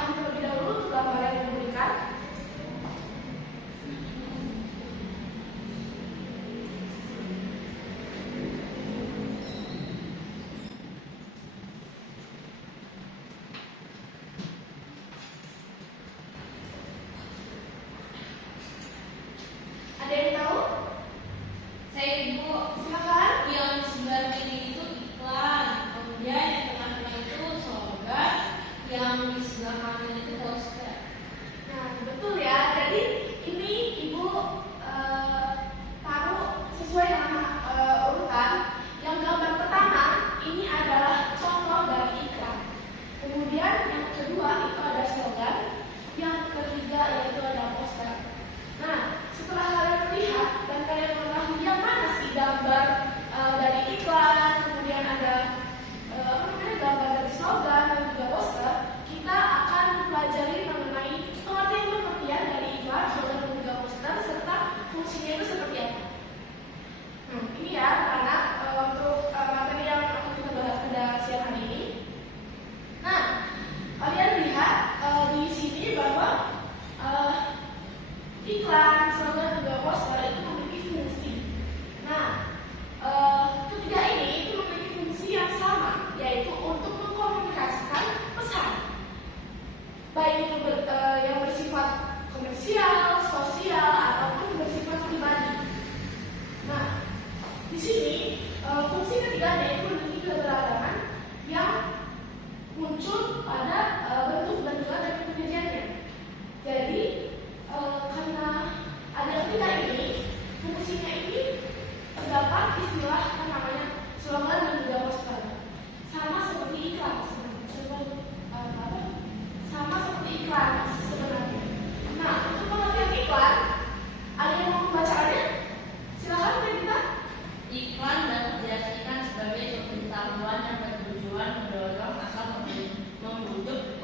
pahami terlebih dahulu untuk gambar yang diberikan. Ada yang tahu? Saya Ibu. Silakan. Yang di sebelah kiri itu iklan, kemudian yang tengah-tengah itu slogan, yang di sebelah kanan itu poster. Nah, betul ya. Jadi ini Ibu taruh sesuai dengan urutan. Yang gambar pertama ini adalah contoh dari iklan. Kemudian yang kedua itu ada slogan. Yang ketiga yaitu ada poster. Nah, setelah kalian melihat dan kalian mengetahui yang mana sih gambar dari iklan, kemudian ada gambar dari slogan dan juga poster, kita akan mempelajari mengenai pengertian dari iklan, slogan dan juga poster serta fungsinya itu seperti apa. Nah, ini ya anak untuk materi yang akan kita bahas pada siang hari ini. Nah, kalian lihat di sini bahwa iklan, slogan, dan juga poster itu memiliki fungsi. Nah, ketiga ini itu memiliki fungsi yang sama, yaitu untuk mengkomunikasikan pesan, baik itu yang bersifat komersial, sosial, ataupun bersifat pribadi. Nah, di sini fungsi ketiganya itu memiliki keberagaman yang muncul pada bentuk dan juga teknik penyajiannya. Jadi karena ada ketiga ini, fungsinya ini terdapat istilah yang namanya slogan dan juga poster. Sama seperti iklan sama seperti iklan sebenarnya. Nah, untuk pengertian iklan, ada yang mau membacaannya? Silakan kita. Iklan dapat diartikan sebagai pemberitahuan yang bertujuan mendorong atau membujuk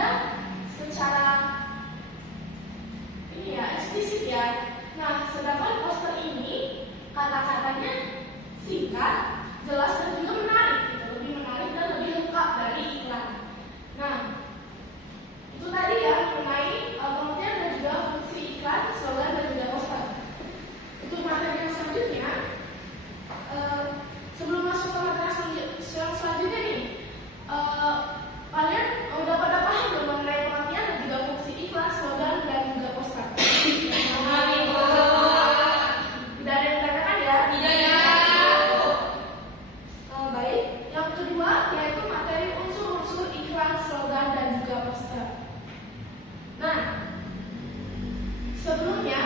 dia secara ini ya eksplisit ya. Nah, sedangkan poster ini kata-katanya singkat, jelas dan juga menarik, gitu. Lebih menarik dan lebih lengkap dari iklan. Nah, itu tadi ya mengenai pengertian dan juga fungsi iklan, slogan dan juga poster. Untuk materi yang selanjutnya, sebelum masuk ke materi yang selanjutnya nih, kalian udah pada paham belum mengenai pengertian dan juga fungsi iklan, slogan dan juga poster? Tidak ada yang ditanyakan ya? Tidak ya. Baik. Yang kedua yaitu materi unsur-unsur iklan, slogan dan juga poster. Nah, sebelumnya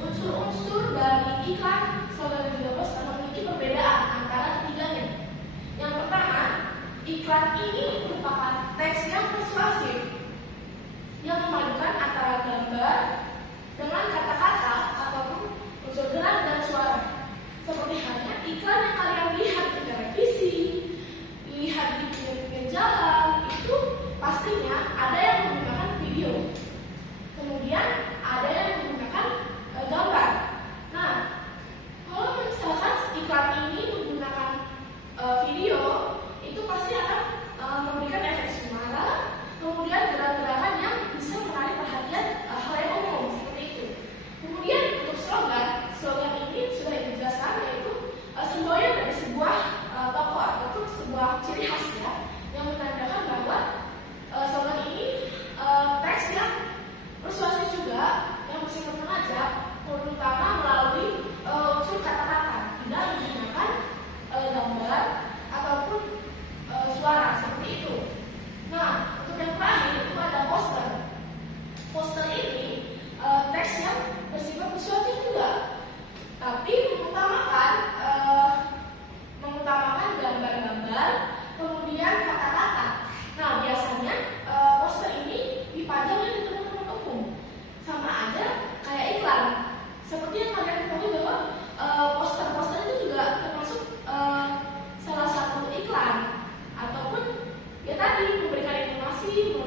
unsur-unsur dari iklan, slogan dan juga poster memiliki perbedaan antara ketiganya. Yang pertama, iklan ini merupakan teks yang persuasif yang memadukan antara gambar dengan kata-kata ataupun unsur gerak dan suara. Seperti halnya iklan yang kalian lihat di televisi, lihat di pinggir jalan, itu pastinya ada yang menggunakan video. Kemudian ada yang menggunakan gambar. Nah, kalau misalkan iklan ini menggunakan video, itu pasti akan memberikan efek suara, kemudian gerak-gerakan yang bisa menarik perhatian hal yang umum seperti itu. Kemudian untuk slogan ini sudah dijelaskan yaitu semboyan dari sebuah toko ataupun sebuah ciri khas ya, yang menandakan bahwa slogan ini teks yang persuasif juga, yang bersifat mengajak, terutama melalui unsur kata-kata, tidak menggunakan gambar ataupun suara seperti itu. Nah, untuk yang terakhir itu ada poster. Poster ini teks yang bersifat persuasif juga, tapi mengutamakan gambar-gambar, kemudian kata-kata. Nah, biasanya poster ini dipajang di tempat-tempat umum, sama aja kayak iklan. Seperti yang kalian ketahui bahwa poster-poster itu juga termasuk salah satu iklan ataupun ya tadi memberikan informasi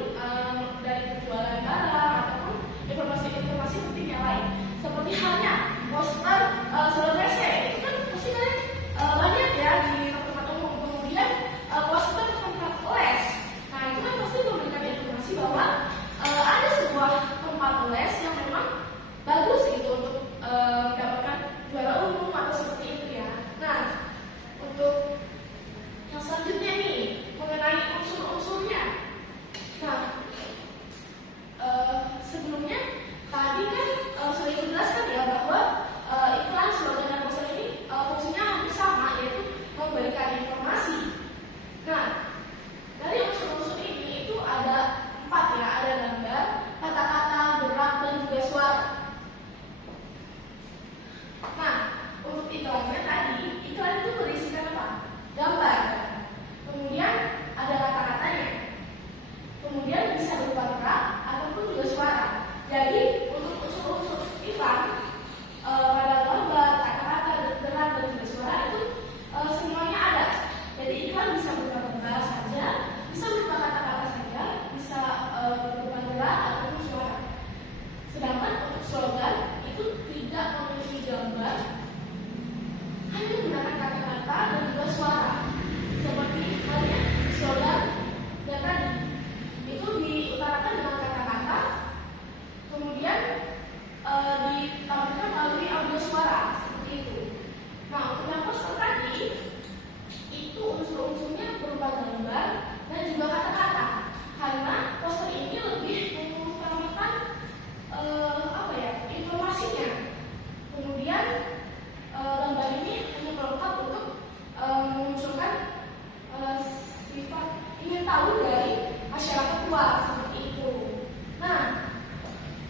dari penjualan barang ataupun informasi-informasi penting yang lain. Seperti halnya poster salon WC, itu kan pasti kalian banyak ya di tempat umum. Kemudian poster tempat les, nah itu kan pasti memberikan informasi bahwa ada sebuah tempat les yang memang bagus gitu untuk mendapatkan juara umum atau seperti itu ya. Nah, untuk yang selanjutnya nih mengenai unsur-unsurnya. Nah, sebelumnya tadi kan sudah dijelaskan ya bahwa iklan, slogan dan poster ini fungsinya hampir sama, yaitu memberikan informasi. Nah, dari unsur-unsur ini itu ada 4 ya, ada gambar, kata-kata, gerak dan juga suara. Nah, untuk iklannya tadi, iklan itu berisikan apa? Gambar. Kemudian ada kata-katanya. Kemudian bisa berupa gerak ataupun juga suara. Jadi untuk unsur-unsur iklan pada gambar, kata-kata, gerak dan juga suara itu semuanya ada. Jadi iklan bisa berupa gambar saja, bisa berupa kata-kata saja, bisa berupa gerak ataupun suara. Sedangkan untuk slogan itu tidak memiliki gambar, hanya menggunakan kata-kata dan juga suara. Seperti halnya slogan dan tadi itu diutarakan dengan kata-kata, kemudian ditampilkan melalui audio suara seperti itu. Nah, untuk yang poster tadi itu unsur-unsurnya berupa gambar dan juga kata-kata, karena poster ini lebih mengutamakan informasinya. Kemudian gambar ini hanya pelengkap untuk memunculkan sifat ingin tahu dari masyarakat luas seperti itu. Nah,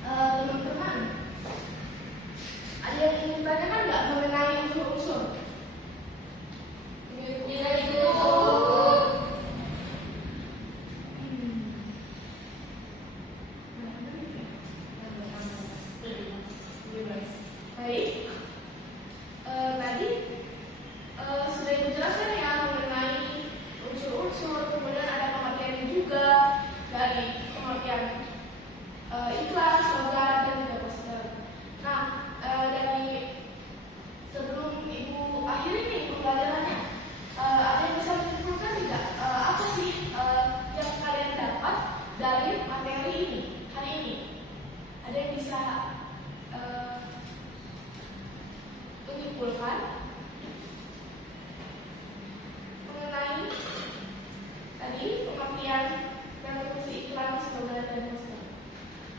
teman-teman, ada yang ingin ditanyakan nggak mengenai unsur-unsur? Tidak itu. Baik. Tadi sudah dijelaskan ya mengenai unsur-unsur, kemudian ada pengertiannya juga. dari pengertian iklan, slogan, dan juga poster. Nah, dari sebelum Ibu akhiri nih pembelajarannya, ada yang bisa menyimpulkan tidak apa sih yang kalian dapat dari materi ini hari ini? Ada yang bisa menyimpulkan mengenai tadi pengertian dan fungsi iklan, slogan, dan poster,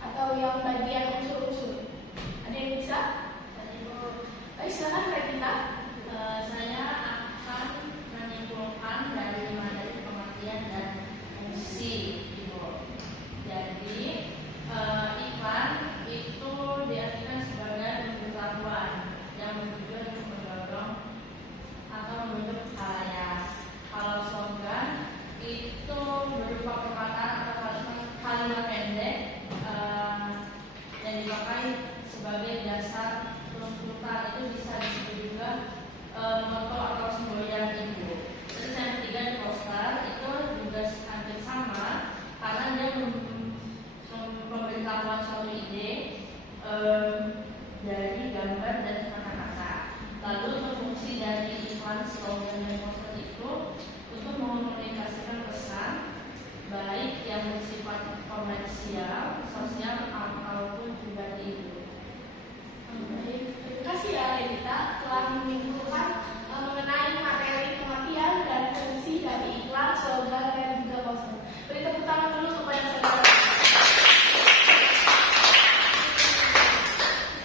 atau yang bagian unsur-unsur? Ada yang bisa? Baik, silakan Revita. Saya akan menyimpulkan dari materi pengertian dan fungsi Ibu. Jadi iklan itu diartikan sebagai pemberitahuan yang bertujuan untuk mendorong atau membentuk khalayak. Kalau slogan itu berupa perkataan atau kalimat pendek yang dipakai sebagai dasar tuntutan. Itu bisa disebut juga moto atau semboyan Ibu. Terus yang ketiga di poster itu juga hampir sama karena dia memberitahuan suatu ide dari gambar dan kata-kata. Lalu untuk fungsi dari iklan, slogan, dan poster itu untuk mengkomunikasikan pesan baik yang bersifat komersial, sosial, ataupun pribadi Ibu. Baik, terima kasih ya Revita telah menyimpulkan mengenai materi pengertian dan fungsi dari iklan, slogan, dan juga poster. Beri tepuk tangan dulu kepada saudara.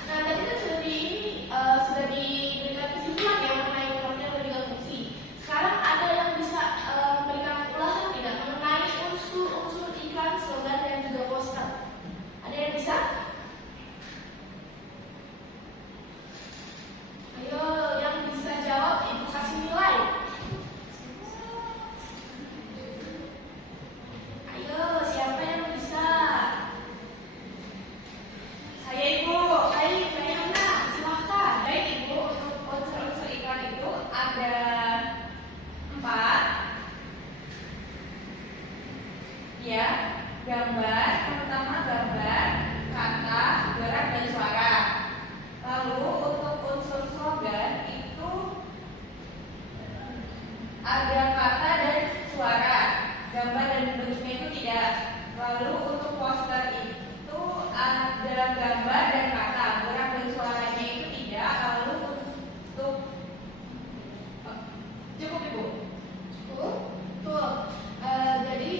Nah, tadi kan sudah diberikan kesimpulan ya mengenai pengertian dan juga fungsi. Sekarang ada yang bisa memberikan ulasan tidak mengenai unsur-unsur iklan, slogan, dan juga poster? Ada yang bisa? Ayo, yang bisa jawab Ibu kasih nilai. Ayo, siapa yang bisa? Saya Ibu. Baik, Rayana, silahkan. Baik Ibu, untuk unsur-unsur iklan itu ada 4. Ya, gambar, yang pertama gambar, kata, gerak, dan suara. Lalu untuk unsur slogan itu ada kata dan suara, gambar dan bentuknya itu tidak. Lalu untuk poster itu ada gambar dan kata, gerak dan suaranya itu tidak. Lalu untuk cukup Ibu. Betul. Jadi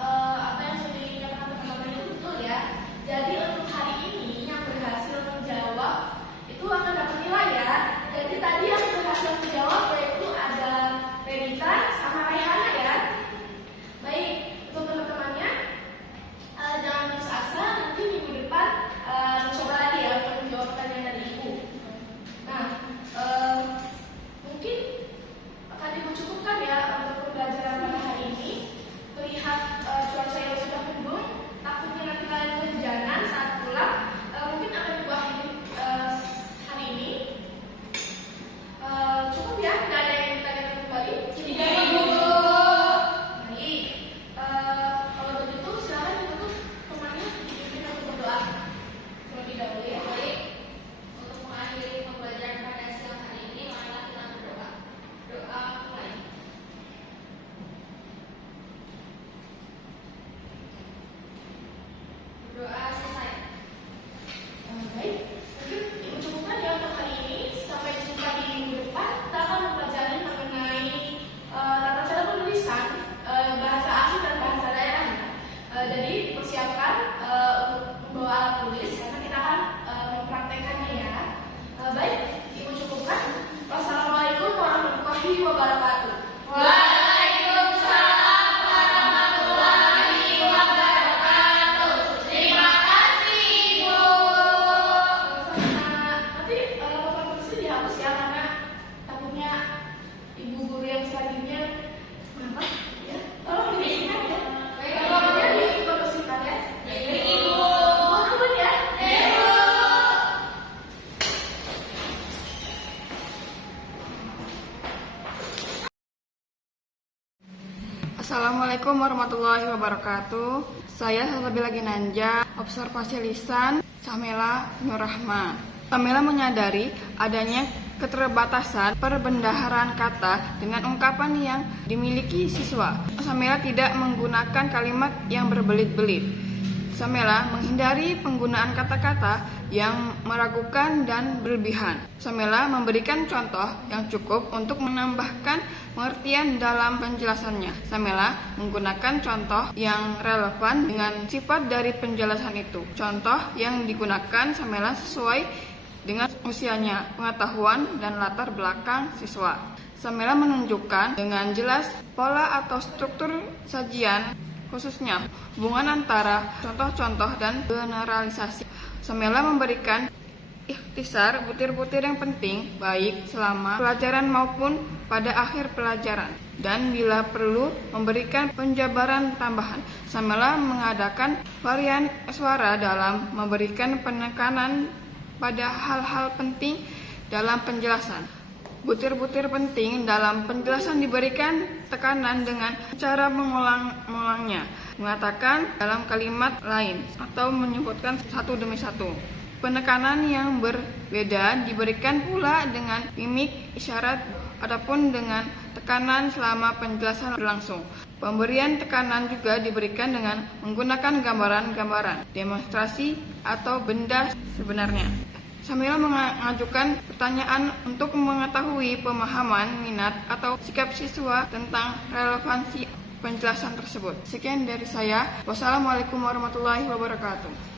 apa yang sudah dikatakan teman-teman itu betul ya. Jadi untuk hari ini yang berhasil menjawab itu akan dapat nilai ya. Jadi tadi yang berhasil menjawab yaitu ada Revita sama Rayhana ya. Assalamualaikum warahmatullahi wabarakatuh. Saya Salsabila Ginanja, observasi lisan Samela Nurrahma. Samela menyadari adanya keterbatasan perbendaharaan kata dengan ungkapan yang dimiliki siswa. Samela tidak menggunakan kalimat yang berbelit-belit. Samela menghindari penggunaan kata-kata yang meragukan dan berlebihan. Samela memberikan contoh yang cukup untuk menambahkan pengertian dalam penjelasannya. Samela menggunakan contoh yang relevan dengan sifat dari penjelasan itu. Contoh yang digunakan Samela sesuai dengan usianya, pengetahuan, dan latar belakang siswa. Samela menunjukkan dengan jelas pola atau struktur sajian, khususnya hubungan antara contoh-contoh dan generalisasi. Samela memberikan ikhtisar butir-butir yang penting, baik selama pelajaran maupun pada akhir pelajaran, dan bila perlu memberikan penjabaran tambahan. Samela mengadakan varian suara dalam memberikan penekanan pada hal-hal penting dalam penjelasan. Butir-butir penting dalam penjelasan diberikan tekanan dengan cara mengulang-ulangnya, mengatakan dalam kalimat lain, atau menyebutkan satu demi satu. Penekanan yang berbeda diberikan pula dengan mimik, isyarat, ataupun dengan tekanan selama penjelasan berlangsung. Pemberian tekanan juga diberikan dengan menggunakan gambaran-gambaran, demonstrasi, atau benda sebenarnya. Samela mengajukan pertanyaan untuk mengetahui pemahaman, minat, atau sikap siswa tentang relevansi penjelasan tersebut. Sekian dari saya. Wassalamualaikum warahmatullahi wabarakatuh.